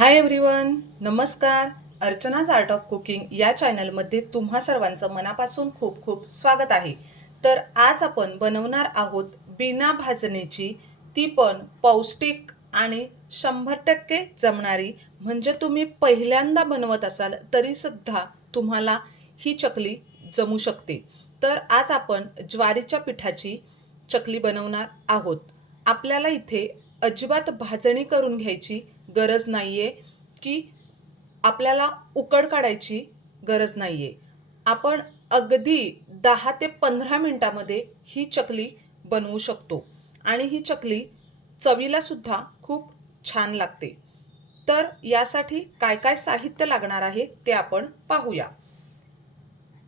Hi everyone नमस्कार. अर्चनाज art of cooking या चॅनलमध्ये तुम्हा सर्वांचं मनापासून खूप खूप स्वागत आहे. तर आज आपण बनवणार आहोत बिना भाजणीची ती पण पौष्टिक आणि शंभर टक्के जमणारी म्हणजे तुम्ही पहिल्यांदा बनवत असाल तरीसुद्धा तुम्हाला ही चकली जमू शकते. तर आज आपण ज्वारीच्या पिठाची चकली बनवणार आहोत. आपल्याला इथे अजिबात भाजणी करून घ्यायची गरज नाही आहे की आपल्याला उकड काढायची गरज नाही आहे आपण अगदी दहा ते पंधरा मिनटामध्ये ही चकली बनवू शकतो. आणि ही चकली चवीला सुद्धा खूप छान लागते. तर यासाठी काय काय साहित्य लागणार आहे ते आपण पाहूया.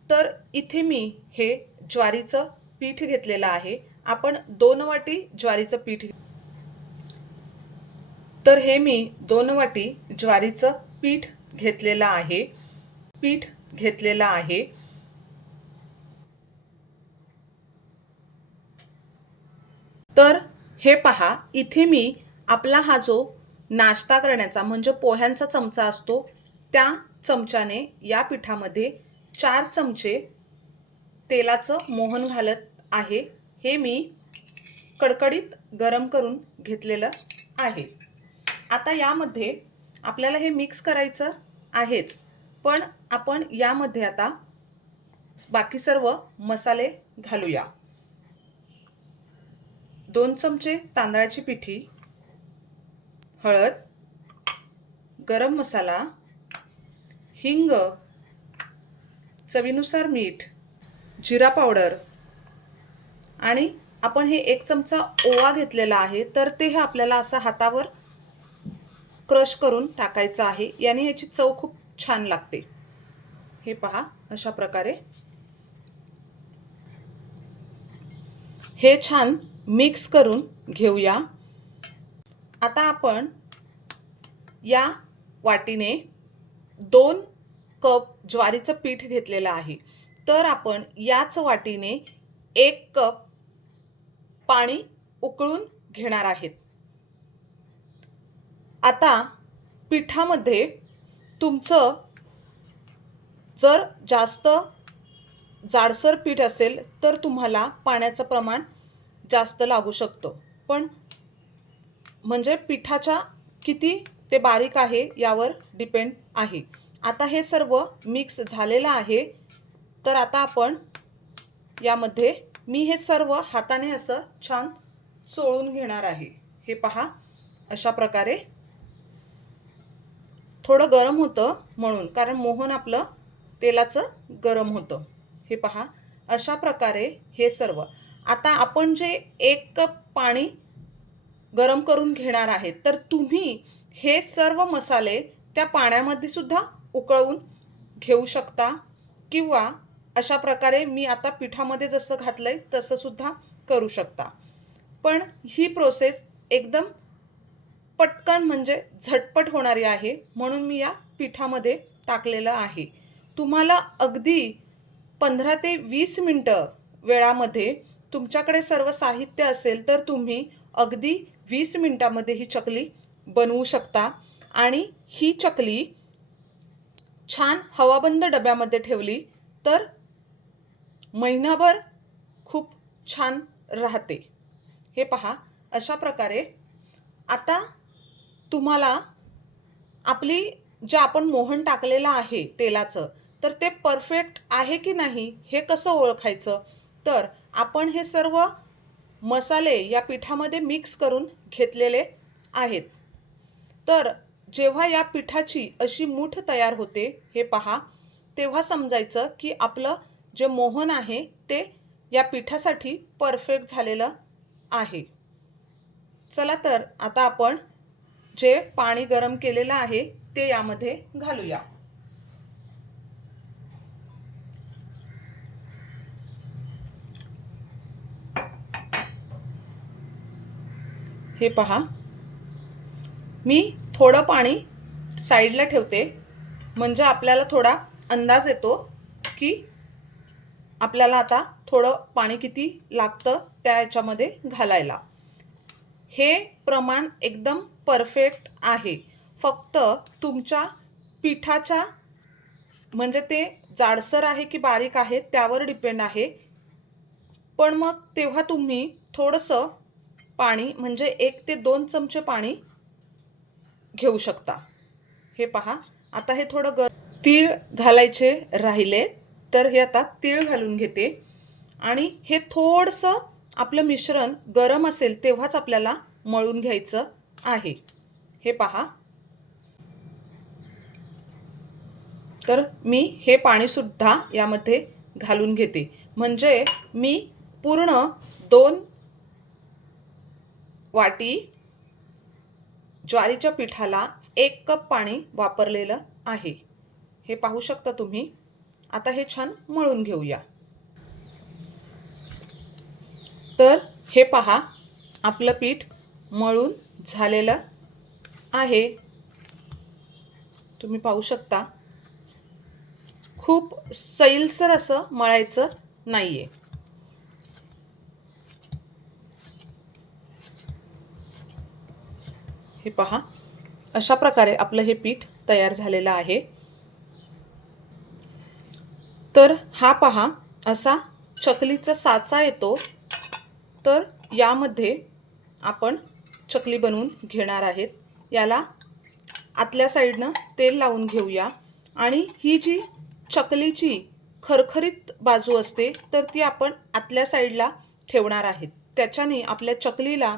तर इथे मी हे ज्वारीचं पीठ घेतलेलं आहे. आपण दोन वाटी ज्वारीचं पीठ तर हे मी दोन वाटी ज्वारीचं पीठ घेतलेलं आहे. पीठ घेतलेलं आहे. तर हे पहा इथे मी आपला हा जो नाश्ता करण्याचा म्हणजे पोह्यांचा चमचा असतो त्या चमच्याने या पिठामध्ये चार चमचे तेलाचं मोहन घालत आहे. हे मी कडकडीत गरम करून घेतलेलं आहे. आता यामध्ये आपल्याला हे मिक्स करायचं आहेच. पण आपण यामध्ये आता बाकी सर्व मसाले घालूया. दोन चमचे तांदळाची पिठी हळद गरम मसाला हिंग चवीनुसार मीठ जिरा पावडर आणि आपण हे एक चमचा ओवा घेतलेला आहे तर ते हे आपल्याला असं हातावर क्रश करून टाकायचं आहे. याने ह्याची चव खूप छान लागते. हे पहा अशा प्रकारे. हे छान मिक्स करून घेऊया. आता आपण या वाटीने दोन कप ज्वारीचं पीठ घेतलेलं आहे. तर आपण याच वाटीने एक कप पाणी उकळून घेणार आहेत. आता पिठामध्ये तुमचं जर जास्त जाडसर पीठ असेल तर तुम्हाला पाण्याचं प्रमाण जास्त लागू शकतं. पण म्हणजे पिठाच्या किती ते बारीक आहे यावर डिपेंड आहे. आता हे सर्व मिक्स झालेलं आहे तर आता आपण यामध्ये मी हे सर्व हाताने असं छान चोळून घेणार आहे. हे पहा अशा प्रकारे थोडं गरम होतं म्हणून कारण मोहन आपलं तेलाचं गरम होतं. हे पहा अशा प्रकारे हे सर्व. आता आपण जे एक कप पाणी गरम करून घेणार आहेत तर तुम्ही हे सर्व मसाले त्या पाण्यामध्ये सुद्धा उकळवून घेऊ शकता किंवा अशा प्रकारे मी आता पिठामध्ये जसं घातलं आहे तसंसुद्धा करू शकता. पण ही प्रोसेस एकदम पटकन म्हणजे झटपट होणारी आहे म्हणून मी या पिठामध्ये टाकलेलं आहे. तुम्हाला अगदी पंधरा ते वीस मिनटं वेळामध्ये तुमच्याकडे सर्व साहित्य असेल तर तुम्ही अगदी वीस मिनटामध्ये ही चकली बनवू शकता. आणि ही चकली छान हवाबंद डब्यामध्ये ठेवली तर महिनाभर खूप छान राहते. हे पहा अशा प्रकारे आता तुम्हाला आपली जे आपण मोहन टाकलेलं आहे तेलाचं तर ते परफेक्ट आहे की नाही हे कसं ओळखायचं? तर आपण हे सर्व मसाले या पिठामध्ये मिक्स करून घेतलेले आहेत. तर जेव्हा या पिठाची अशी मूठ तयार होते हे पहा तेव्हा समजायचं की आपलं जे मोहन आहे ते या पिठासाठी परफेक्ट झालेलं आहे. चला तर आता आपण जे पाणी गरम केलेलं आहे ते यामध्ये घालूया. हे पहा. मी थोडं पाणी साईडला ठेवते. म्हणजे आपल्याला थोडा अंदाज येतो की आपल्याला आता थोडं पाणी किती लागतं त्या याच्यामध्ये घालायला. हे प्रमाण एकदम परफेक्ट आहे. फक्त तुमच्या पिठाच्या म्हणजे ते जाडसर आहे की बारीक आहे त्यावर डिपेंड आहे. पण मग तेव्हा तुम्ही थोडंसं पाणी म्हणजे एक ते दोन चमचे पाणी घेऊ शकता. हे पहा. आता हे थोडं ग तीळ घालायचे राहिले तर हे आता तीळ घालून घेते. आणि हे थोडंसं आपलं मिश्रण गरम असेल तेव्हाच आपल्याला मळून घ्यायचं. आहे. हे पहा. तर मी हे पाणीसुद्धा यामध्ये घालून घेते. म्हणजे मी पूर्ण दोन वाटी ज्वारीच्या पिठाला एक कप पाणी वापरलेलं आहे. हे पाहू शकता तुम्ही. आता हे छान मळून घेऊया. तर हे पहा. आपलं पीठ मळून झालेलं आहे. तुम्ही पाहू शकता. खूप सैलसर असं मळायचं नाही आहे हे पहा. अशा प्रकारे आपलं हे पीठ तयार झालेलं आहे. तर हा पहा असा चकलीचा साचा येतो. तर यामध्ये आपण चकली बनवून घेणार आहेत. याला आतल्या साईडनं तेल लावून घेऊया. आणि ही जी चकलीची खरखरीत बाजू असते तर ती आपण आतल्या साईडला ठेवणार आहेत. त्याच्याने आपल्या चकलीला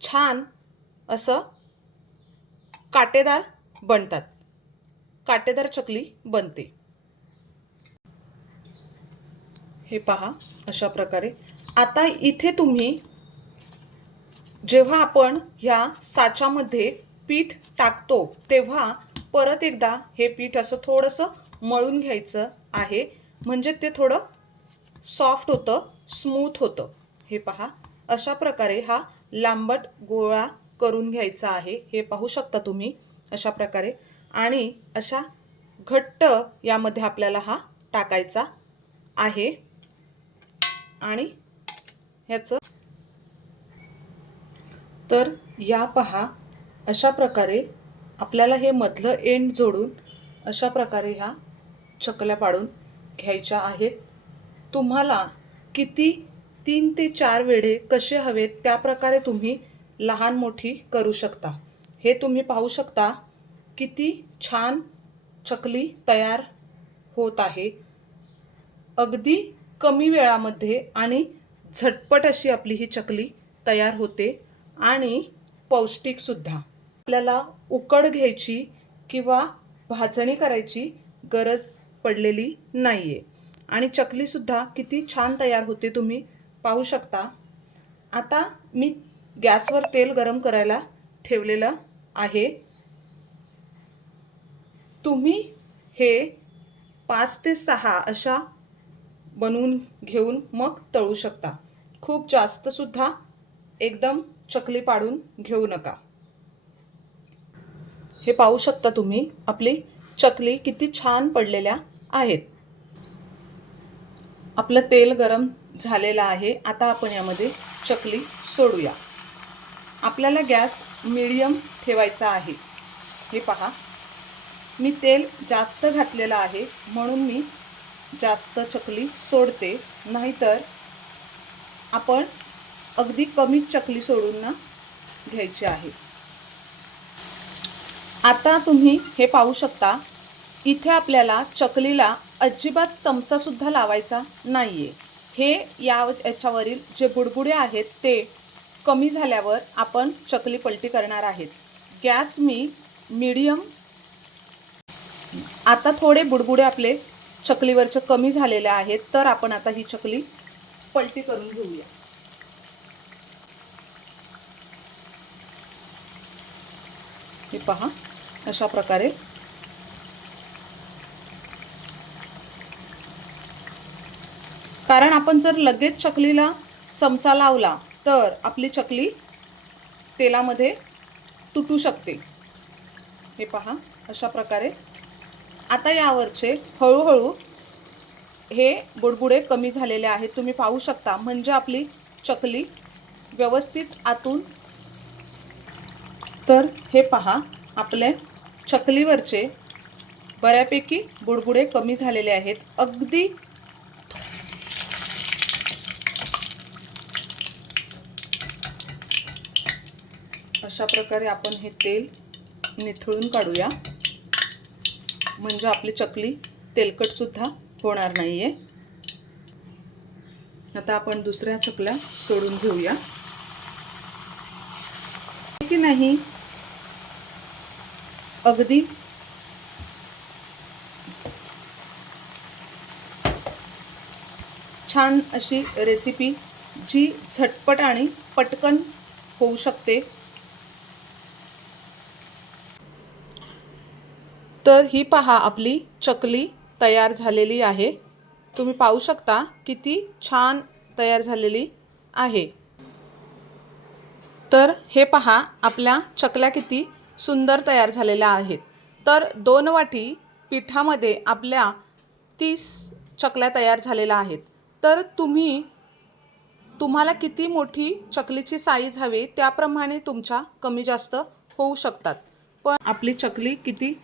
छान असं काटेदार बनतात. काटेदार चकली बनते. हे पहा अशा प्रकारे. आता इथे तुम्ही जेव्हा आपण ह्या साच्यामध्ये पीठ टाकतो तेव्हा परत एकदा हे पीठ असं थोडंसं मळून घ्यायचं आहे. म्हणजे ते थोडं सॉफ्ट होतं स्मूथ होतं. हे पहा. अशा प्रकारे हा लांबट गोळा करून घ्यायचा आहे. हे पाहू शकता तुम्ही. अशा प्रकारे. आणि अशा घट्ट यामध्ये आपल्याला हा टाकायचा आहे. आणि ह्याचं तर या पहा अशा प्रकारे आपल्याला हे मधलं एंड जोडून अशा प्रकारे ह्या चकल्या पाडून घ्यायच्या आहेत. तुम्हाला किती तीन ते चार वेढे कसे हवेत त्या प्रकारे तुम्ही लहान मोठी करू शकता. हे तुम्ही पाहू शकता किती छान चकली तयार होत आहे. अगदी कमी वेळामध्ये आणि झटपट अशी आपली ही चकली तयार होते. आणि पौष्टिकसुद्धा. आपल्याला उकड घ्यायची किंवा भाजणी करायची गरज पडलेली नाही आहे आणि चकलीसुद्धा किती छान तयार होते तुम्ही पाहू शकता. आता मी गॅसवर तेल गरम करायला ठेवलेलं आहे. तुम्ही हे पाच ते सहा अशा बनवून घेऊन मग तळू शकता. खूप जास्तसुद्धा एकदम चकली पाडून घेऊ नका. हे पाहू शकता तुम्ही आपली चकली किती छान पडलेल्या आहेत. आपलं तेल गरम झालेलं आहे आता आपण यामध्ये चकली सोडूया. आपल्याला गॅस मिडियम ठेवायचा आहे. हे पहा. मी तेल जास्त घातलेलं आहे म्हणून मी जास्त चकली सोडते. नाहीतर आपण अगदी कमी चकली सोडून ना घ्यायची आहे. आता तुम्ही हे पाहू शकता इथे आपल्याला चकलीला अजिबात चमचासुद्धा लावायचा नाही आहे हे या याच्यावरील जे बुडबुडे आहेत ते कमी झाल्यावर आपण चकली पलटी करणार आहेत. गॅस मी मीडियम. आता थोडे बुडबुडे आपले चकलीवरचे कमी झालेले आहेत तर आपण आता ही चकली पलटी करून घेऊया. हे पहा अशा प्रकारे. कारण आपण जर लगेच चकलीला चमचा लावला तर आपली चकली तेलामध्ये तुटू शकते. हे पहा अशा प्रकारे. आता यावरचे हळूहळू हे बुडबुडे कमी झालेले आहेत. तुम्ही पाहू शकता म्हणजे आपली चकली व्यवस्थित आतून तर हे पहा आपले चकलीवरचे बऱ्यापैकी बुडबुडे कमी झालेले आहेत. अगदी अशा प्रकारे आपण हे तेल निथळून काढूया. म्हणजे आपली चकली तेलकटसुद्धा होणार नाही आहे आता आपण दुसऱ्या चकल्या सोडून घेऊया. की नाही? अगदी. छान अशी रेसिपी जी झटपट आणि पटकन होऊ शकते. तर ही पहा आपली चकली तयार झालेली आहे. तुम्ही पाहू शकता किती छान तयार झालेली आहे. तर हे पहा आपल्या चकल्या किती सुंदर तयार झालेल्या आहेत. तर दोन वाटी पिठामध्ये आपल्या तीस चकल्या तयार झालेल्या आहेत. तर तुम्ही तुम्हाला किती मोठी चकलीची साईज हवी त्याप्रमाणे तुमच्या कमी जास्त होऊ शकतात. पण आपली चकली किती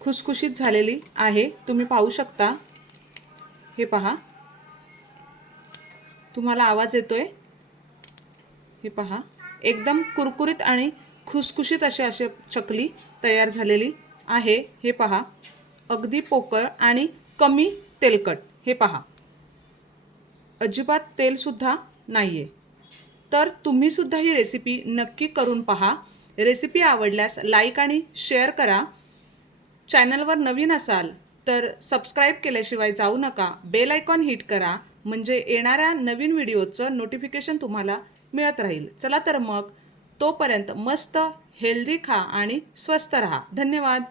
खुसखुशीत झालेली आहे तुम्ही पाहू शकता. हे पहा. तुम्हाला आवाज येतोय? हे पहा. एकदम कुरकुरीत आणि खुसखुशीत असे असे चकली तयार झालेली आहे. हे पहा. अगदी पोकळ आणि कमी तेलकट. हे पहा. अजिबात तेलसुद्धा नाही आहे तर तुम्हीसुद्धा ही रेसिपी नक्की करून पहा. रेसिपी आवडल्यास लाईक आणि शेअर करा. चॅनलवर नवीन असाल तर सबस्क्राईब केल्याशिवाय जाऊ नका. बेल आयकॉन हिट करा. म्हणजे येणाऱ्या नवीन व्हिडिओचं नोटिफिकेशन तुम्हाला मिळत राहील. चला तर मग तोपर्यंत मस्त हेल्दी खा आणि स्वस्त रहा. धन्यवाद.